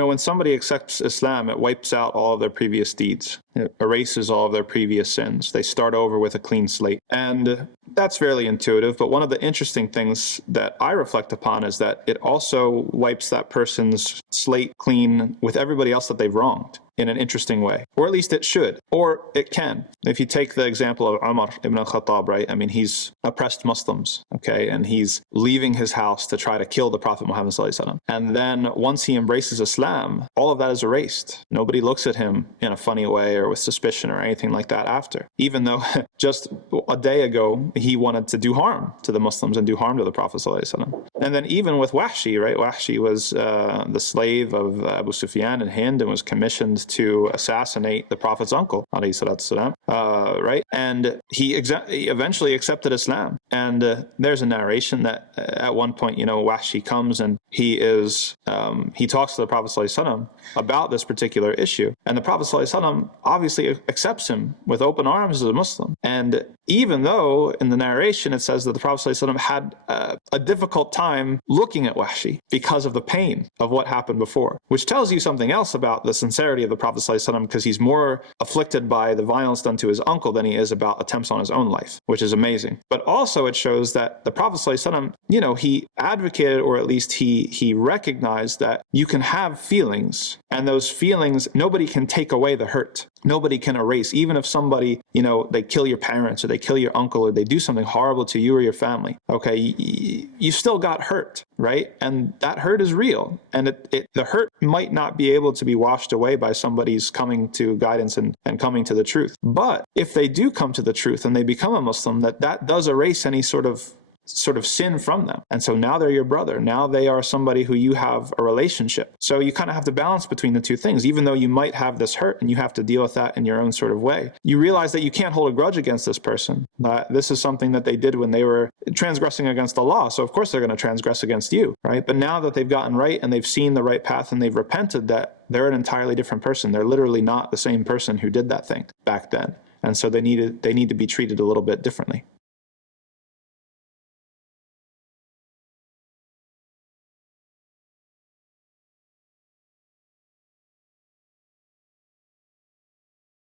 when somebody accepts Islam, it wipes out all of their previous deeds. It erases all of their previous sins. They start over with a clean slate. And that's fairly intuitive, but one of the interesting things that I reflect upon is that it also wipes that person's slate clean with everybody else that they've wronged in an interesting way. Or at least it should, or it can. If you take the example of Umar ibn al-Khattab, right? I mean, he's oppressed Muslims, okay? And he's leaving his house to try to kill the Prophet Muhammad sallallahu alaihi wasallam. And then once he embraces Islam, all of that is erased. Nobody looks at him in a funny way or with suspicion or anything like that after. Even though just a day ago, he wanted to do harm to the Muslims and do harm to the Prophet sallallahu alaihi wasallam. And then even with Wahshi, right? Wahshi was the slave of Abu Sufyan in Hind and was commissioned to assassinate the Prophet's uncle, alayhi salatu salam, right? And he eventually accepted Islam. And there's a narration that at one point, Wahshi comes and he talks to the Prophet sallallahu alaihi wasallam about this particular issue. And the Prophet sallallahu alaihi wasallam obviously accepts him with open arms as a Muslim. And even though in the narration it says that the Prophet ﷺ had a difficult time looking at Wahshi because of the pain of what happened before, which tells you something else about the sincerity of the Prophet ﷺ, because he's more afflicted by the violence done to his uncle than he is about attempts on his own life, which is amazing. But also it shows that the Prophet ﷺ, he advocated, or at least he recognized that you can have feelings, and those feelings, nobody can take away the hurt. Nobody can erase. Even if somebody, they kill your parents or they kill your uncle or they do something horrible to you or your family, okay, you still got hurt, right? And that hurt is real. And the hurt might not be able to be washed away by somebody's coming to guidance and coming to the truth. But if they do come to the truth and they become a Muslim, that does erase any sort of sin from them. And so now they're your brother. Now they are somebody who you have a relationship. So you kind of have to balance between the two things. Even though you might have this hurt and you have to deal with that in your own sort of way, you realize that you can't hold a grudge against this person. This is something that they did when they were transgressing against the law. So of course they're going to transgress against you, right? But now that they've gotten right and they've seen the right path and they've repented, that they're an entirely different person. They're literally not the same person who did that thing back then. And so they need to be treated a little bit differently.